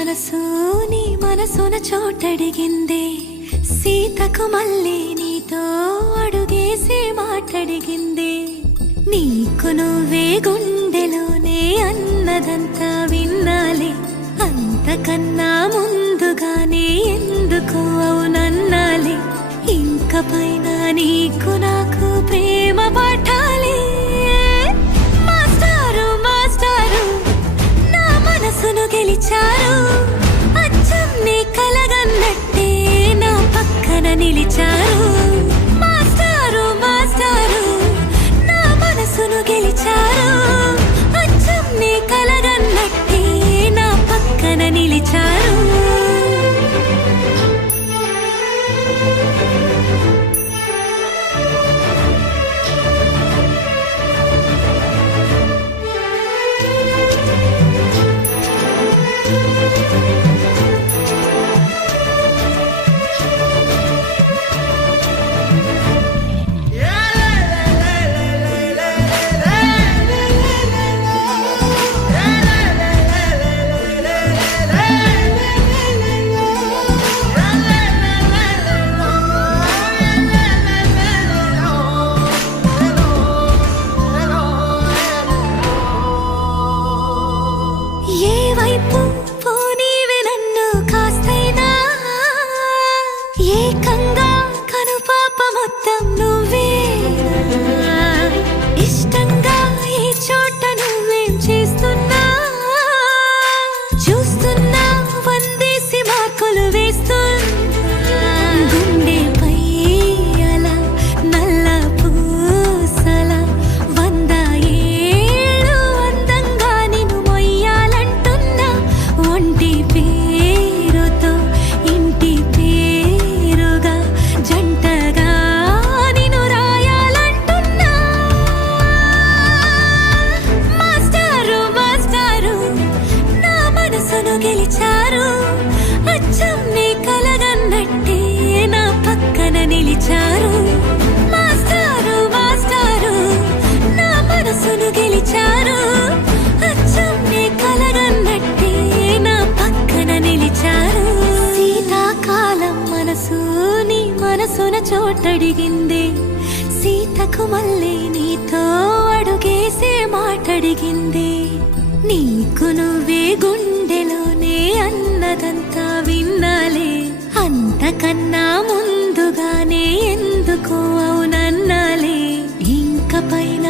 మనసు నీ మనసున చోటడిగిందే సీతకు మళ్ళీ నీతో అడుగేసి మాటడిగిందే నీకు నువ్వే గుండెలోనే అన్నదంతా విన్నాలే అంతకన్నా ముందుగానే ఎందుకు అవునన్నాలే ఇంక పైన నీకు నాకు ప్రేమ పాఠాలే మాస్టారు మాస్టారు నా మనసును గెలిచారు అచ్చం నీ కలగన్నట్టే నా పక్కన నిలిచారు మాస్టారు మాస్టారు నా మనసును గెలిచారు అచ్చం నీ కలగన్నట్టే నా పక్కన నిలిచారు ఏకంగా కనుపాప మొత్తం నువ్వే ఇష్టంగా ఈ చోట నువ్వేం చేస్తున్నా చూస్తున్నా వందేసి మార్కులు వేస్తున్నా గుండెపై అలా నల్ల పూసల 100 ఏళ్ళు అందంగా నిన్ను మొయ్యాలంటున్నా ఒంటి పేరుతో ఇంటి జంటగా నిన్ను రాయాలంటున్నా మాస్టారు మాస్టారు నా మనసును గెలిచారు అచ్చం నీ కలగన్నట్టే నా పక్కన నిలిచారు మాస్టారు మాస్టారు నా మనసును గెలిచారు అచ్చం నీ కలగన్నట్టే నా పక్కన నిలిచారు శీతాకాలం మనసు మనసున చోటడిగిందే సీతకు మళ్ళీ నీతో అడుగేసే మాటడిగిందే నీకు నువ్వే గుండెలోనే అన్నదంతా విన్నాలే అంతకన్నా ముందుగానే ఎందుకు అవునన్నాలే ఇంక పైన